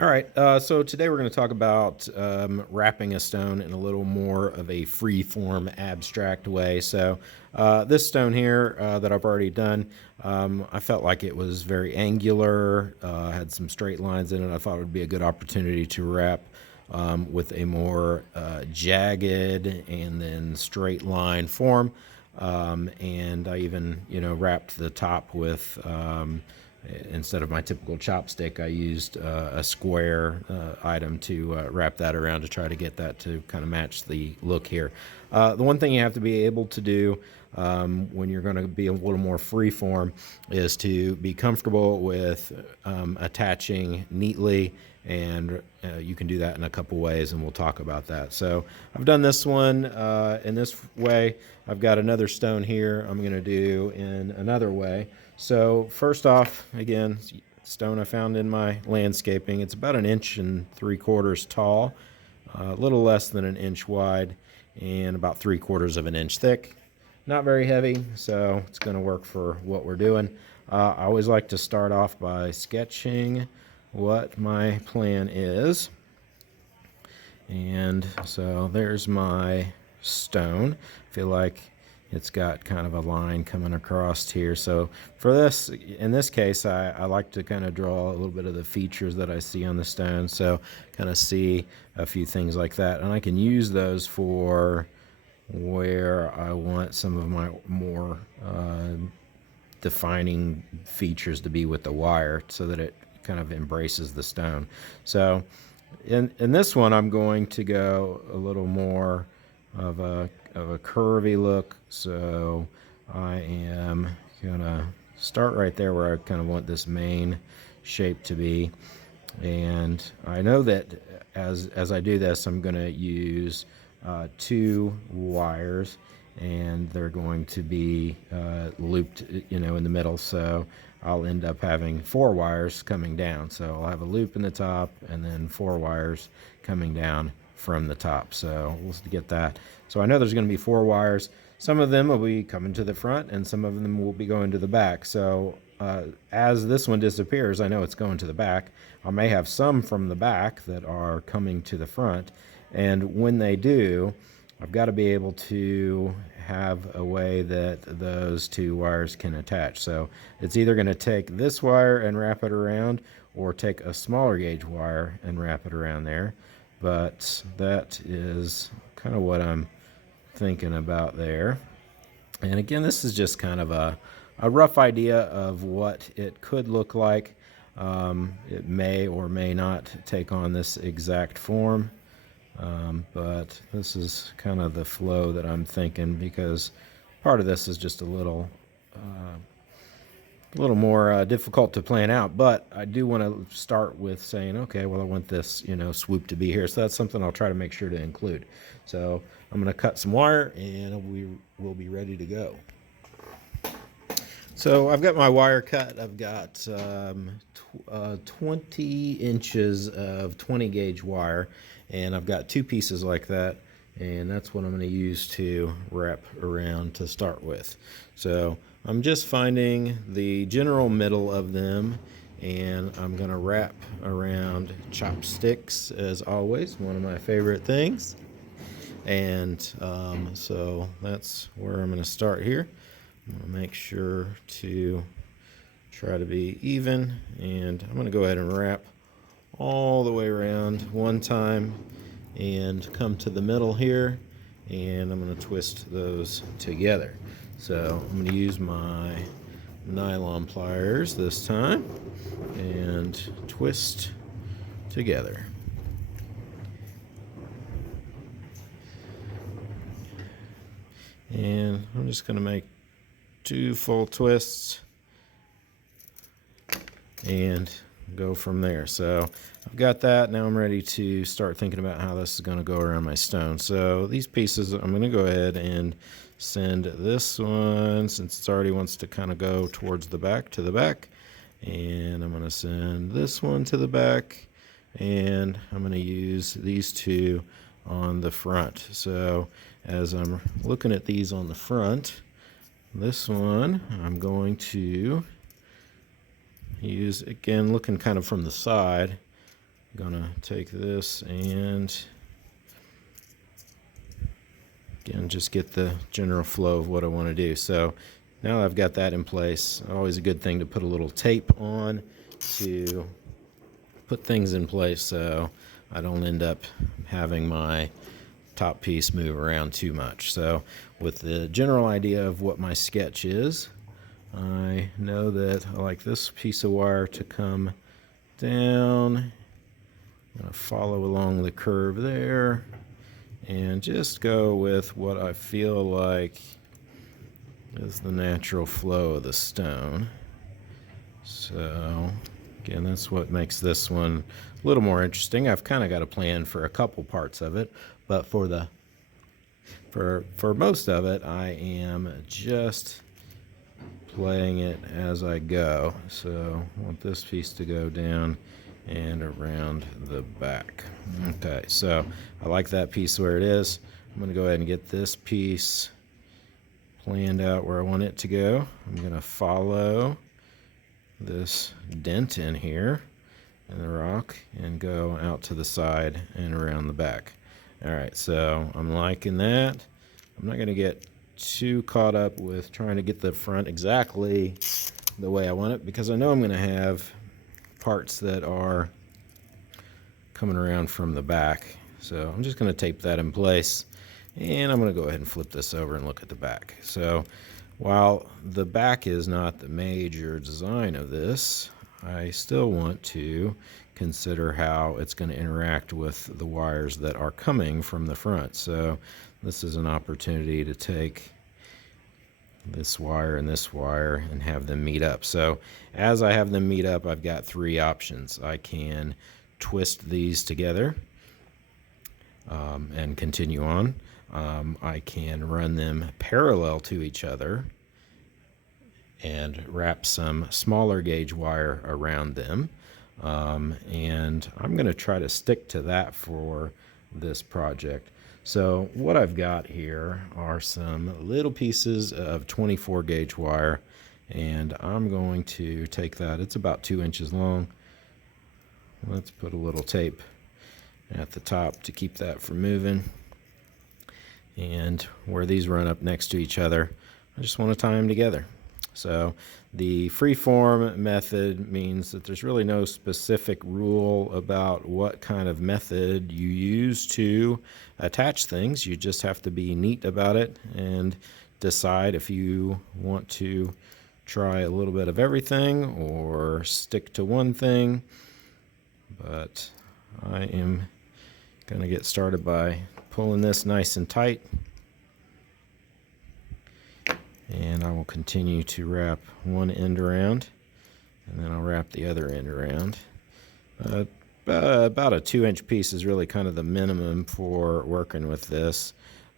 All right, so today we're going to talk about wrapping a stone in a little more of a free-form, abstract way. So this stone here that I've already done, I felt like it was very angular, had some straight lines in it. I thought it would be a good opportunity to wrap with a more jagged and then straight line form. And I even, wrapped the top with instead of my typical chopstick, I used a square item to wrap that around to try to get that to kind of match the look here. The one thing you have to be able to do when you're going to be a little more free form is to be comfortable with attaching neatly, and you can do that in a couple ways, and we'll talk about that. So I've done this one in this way. I've got another stone here I'm going to do in another way. So first off, again, stone I found in my landscaping. It's about 1.75 inches tall, a little less than an inch wide, and about 3/4 of an inch thick. Not very heavy, so it's going to work for what we're doing. I always like to start off by sketching what my plan is. And so there's my stone. I feel like it's got kind of a line coming across here. So for this, in this case, I like to kind of draw a little bit of the features that I see on the stone. So kind of see a few things like that. And I can use those for where I want some of my more defining features to be with the wire so that it kind of embraces the stone. So in this one, I'm going to go a little more of a curvy look. So I am gonna start right there where I kind of want this main shape to be. And I know that as I do this, I'm gonna use 2 wires, and they're going to be looped, in the middle. So I'll end up having 4 wires coming down. So I'll have a loop in the top and then 4 wires coming down from the top. So we'll get that. So I know there's going to be 4 wires. Some of them will be coming to the front and some of them will be going to the back. So as this one disappears, I know it's going to the back. I may have some from the back that are coming to the front. And when they do, I've got to be able to have a way that those 2 wires can attach. So it's either going to take this wire and wrap it around, or take a smaller gauge wire and wrap it around there. But that is kind of what I'm thinking about there. And again, this is just kind of a rough idea of what it could look like. It may or may not take on this exact form. But this is kind of the flow that I'm thinking, because part of this is just a little more difficult to plan out. But I do want to start with saying, okay, well, I want this, swoop to be here. So that's something I'll try to make sure to include. So I'm going to cut some wire and we will be ready to go. So I've got my wire cut. I've got 20 inches of 20 gauge wire, and I've got 2 pieces like that, and that's what I'm going to use to wrap around to start with. So I'm just finding the general middle of them, and I'm going to wrap around chopsticks, as always, one of my favorite things. And so that's where I'm going to start here. I'm going to make sure to try to be even, and I'm going to go ahead and wrap all the way around one time and come to the middle here, and I'm going to twist those together. So I'm going to use my nylon pliers this time and twist together. And I'm just going to make 2 full twists and go from there. So I've got that. Now I'm ready to start thinking about how this is going to go around my stone. So these pieces, I'm going to go ahead and send this one, since it already wants to kind of go towards the back, to the back. And I'm going to send this one to the back. And I'm going to use these 2 on the front. So as I'm looking at these on the front, this one I'm going to use, again, looking kind of from the side, gonna take this and again just get the general flow of what I want to do. So now that I've got that in place, always a good thing to put a little tape on to put things in place so I don't end up having my top piece move around too much. So with the general idea of what my sketch is, I know that I like this piece of wire to come down. I'm going to follow along the curve there and just go with what I feel like is the natural flow of the stone. So again, that's what makes this one a little more interesting. I've kind of got a plan for a couple parts of it, but for most of it, I am just playing it as I go. So I want this piece to go down and around the back. Okay, so I like that piece where it is. I'm going to go ahead and get this piece planned out where I want it to go. I'm going to follow this dent in here in the rock and go out to the side and around the back. All right, so I'm liking that. I'm not going to get too caught up with trying to get the front exactly the way I want it, because I know I'm going to have parts that are coming around from the back. So I'm just going to tape that in place, and I'm going to go ahead and flip this over and look at the back. So while the back is not the major design of this, I still want to consider how it's going to interact with the wires that are coming from the front. So this is an opportunity to take this wire and have them meet up. So as I have them meet up, I've got three options. I can twist these together and continue on. I can run them parallel to each other and wrap some smaller gauge wire around them. And I'm going to try to stick to that for this project. So what I've got here are some little pieces of 24 gauge wire, and I'm going to take that. It's about 2 inches long. Let's put a little tape at the top to keep that from moving. And where these run up next to each other, I just want to tie them together. So the freeform method means that there's really no specific rule about what kind of method you use to attach things. You just have to be neat about it and decide if you want to try a little bit of everything or stick to one thing. But I am going to get started by pulling this nice and tight. And I will continue to wrap one end around, and then I'll wrap the other end around. About a 2-inch piece is really kind of the minimum for working with this.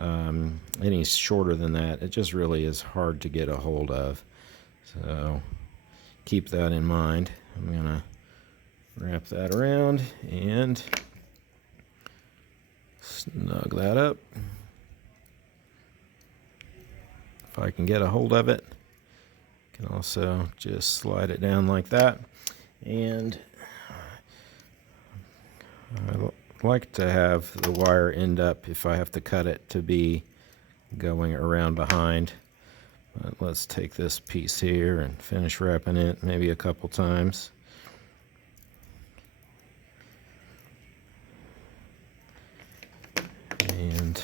Any shorter than that, it just really is hard to get a hold of. So keep that in mind. I'm going to wrap that around and snug that up. If I can get a hold of it, can also just slide it down like that. And I like to have the wire end up, if I have to cut it, to be going around behind. But let's take this piece here and finish wrapping it maybe a couple times. And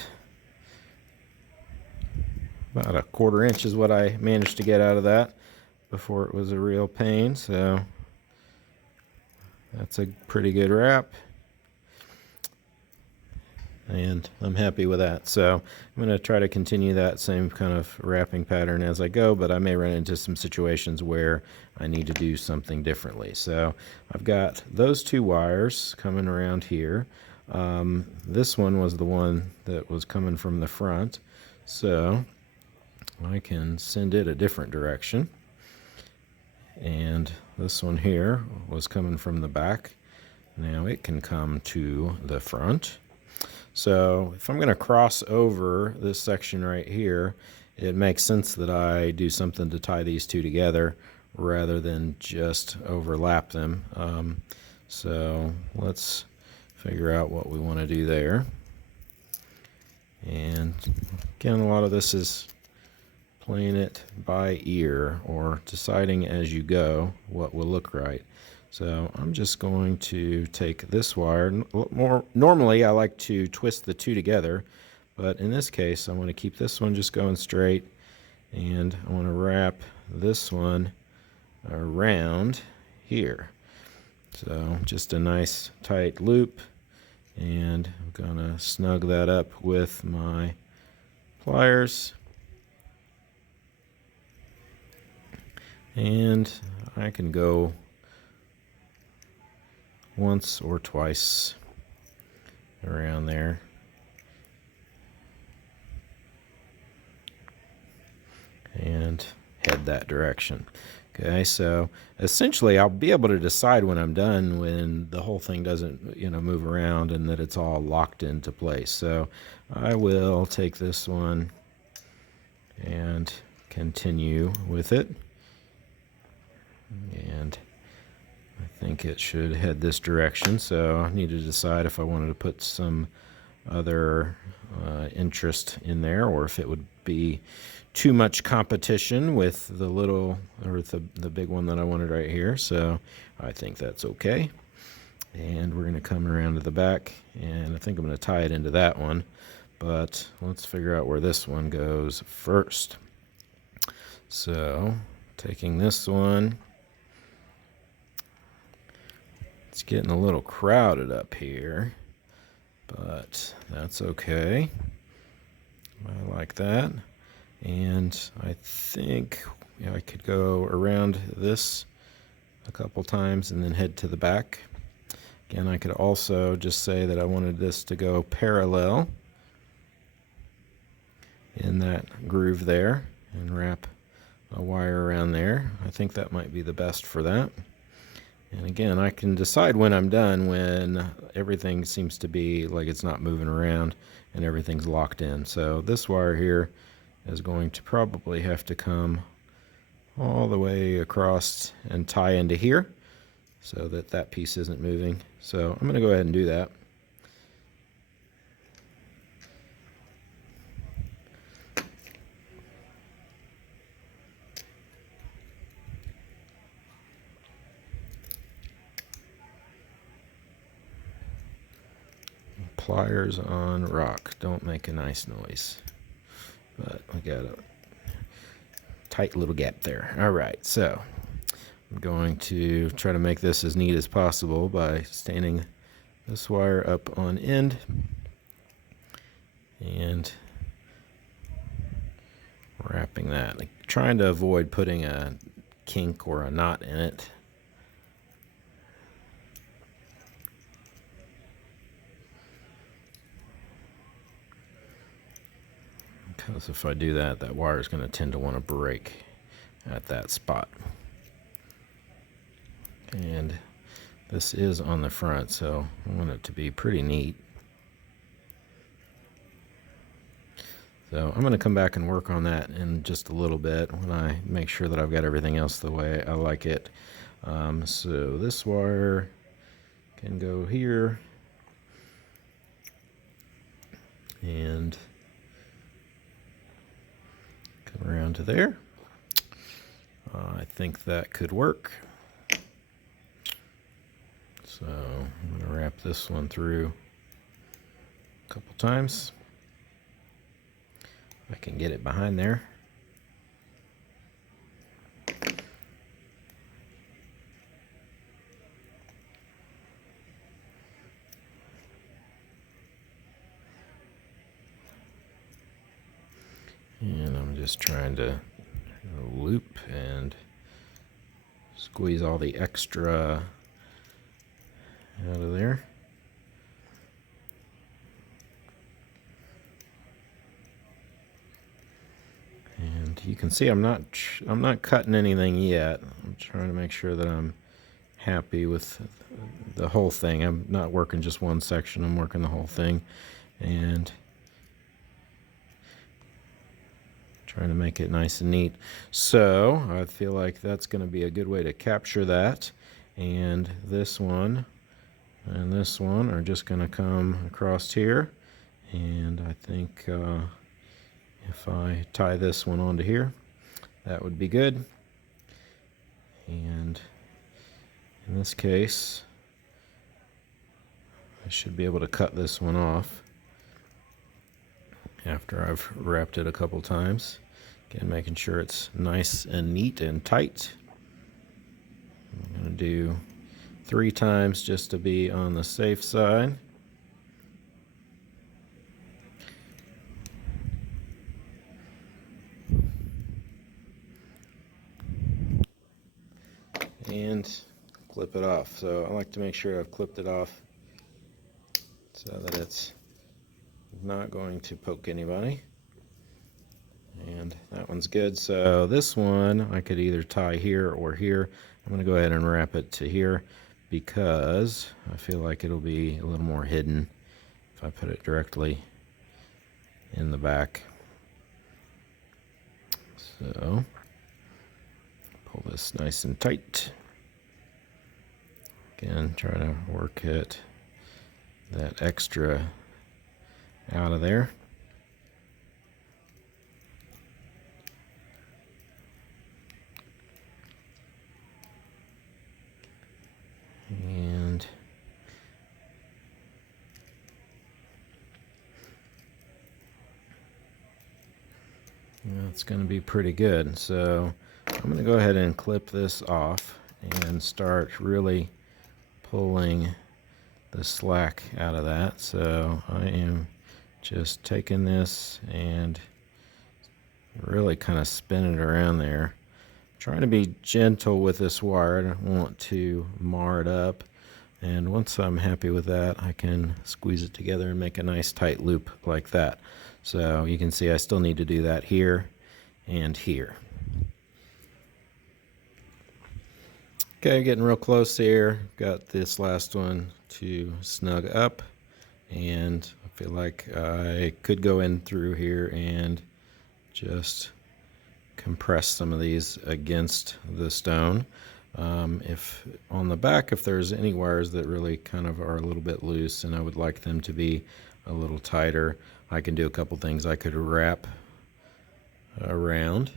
about a 1/4 inch is what I managed to get out of that before it was a real pain. So that's a pretty good wrap. And I'm happy with that. So I'm going to try to continue that same kind of wrapping pattern as I go, but I may run into some situations where I need to do something differently. So I've got those two wires coming around here. This one was the one that was coming from the front. So I can send it a different direction. And this one here was coming from the back. Now it can come to the front. So if I'm going to cross over this section right here, it makes sense that I do something to tie these two together rather than just overlap them. So let's figure out what we want to do there. And again, a lot of this is playing it by ear or deciding as you go what will look right. So I'm just going to take this wire. Normally I like to twist the two together, but in this case I want to keep this one just going straight, and I want to wrap this one around here. So just a nice tight loop, and I'm gonna snug that up with my pliers. And I can go once or twice around there. And head that direction. Okay, so essentially I'll be able to decide when I'm done, when the whole thing doesn't, move around, and that it's all locked into place. So I will take this one and continue with it. And I think it should head this direction, so I need to decide if I wanted to put some other interest in there, or if it would be too much competition with the little, or the big one that I wanted right here. So I think that's okay. And we're going to come around to the back, and I think I'm going to tie it into that one, but let's figure out where this one goes first. So taking this one, it's getting a little crowded up here, but that's okay. I like that. And I think I could go around this a couple times and then head to the back. Again, I could also just say that I wanted this to go parallel in that groove there and wrap a wire around there. I think that might be the best for that. And again, I can decide when I'm done, when everything seems to be like it's not moving around and everything's locked in. So this wire here is going to probably have to come all the way across and tie into here so that that piece isn't moving. So I'm going to go ahead and do that. Pliers on rock don't make a nice noise, but I got a tight little gap there. All right, so I'm going to try to make this as neat as possible by standing this wire up on end and wrapping that, like trying to avoid putting a kink or a knot in it. Because if I do that, that wire is going to tend to want to break at that spot. And this is on the front, so I want it to be pretty neat. So I'm going to come back and work on that in just a little bit when I make sure that I've got everything else the way I like it. So this wire can go here, and come around to there. I think that could work. So I'm going to wrap this one through a couple times. I can get it behind there. And I'm just trying to loop and squeeze all the extra out of there. And you can see I'm not cutting anything yet. I'm trying to make sure that I'm happy with the whole thing. I'm not working just one section, I'm working the whole thing, and trying to make it nice and neat. So I feel like that's going to be a good way to capture that. And this one and this one are just going to come across here, and I think if I tie this one onto here, that would be good. And in this case, I should be able to cut this one off after I've wrapped it a couple times. Again, making sure it's nice and neat and tight. I'm going to do 3 times just to be on the safe side. And clip it off. So I like to make sure I've clipped it off so that it's not going to poke anybody. And that one's good. So this one I could either tie here or here. I'm going to go ahead and wrap it to here because I feel like it'll be a little more hidden if I put it directly in the back. So pull this nice and tight. Again, try to work it that extra out of there. And that's going to be pretty good. So I'm going to go ahead and clip this off and start really pulling the slack out of that. So I am just taking this and really kind of spinning it around there. Trying to be gentle with this wire. I don't want to mar it up. And once I'm happy with that, I can squeeze it together and make a nice tight loop like that. So you can see I still need to do that here and here. Okay, getting real close here. Got this last one to snug up, and I feel like I could go in through here and just compress some of these against the stone. If on the back, if there's any wires that really kind of are a little bit loose and I would like them to be a little tighter, I can do a couple things. I could wrap around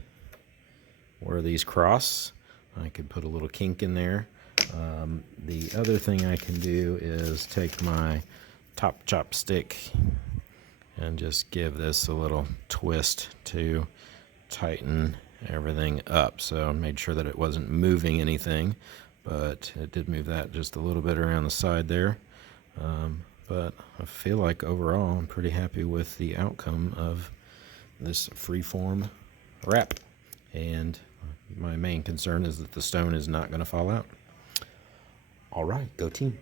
where these cross. I could put a little kink in there. The other thing I can do is take my top chopstick and just give this a little twist to tighten everything up. So I made sure that it wasn't moving anything, but it did move that just a little bit around the side there. But I feel like overall I'm pretty happy with the outcome of this freeform wrap. And my main concern is that the stone is not going to fall out. All right, go team.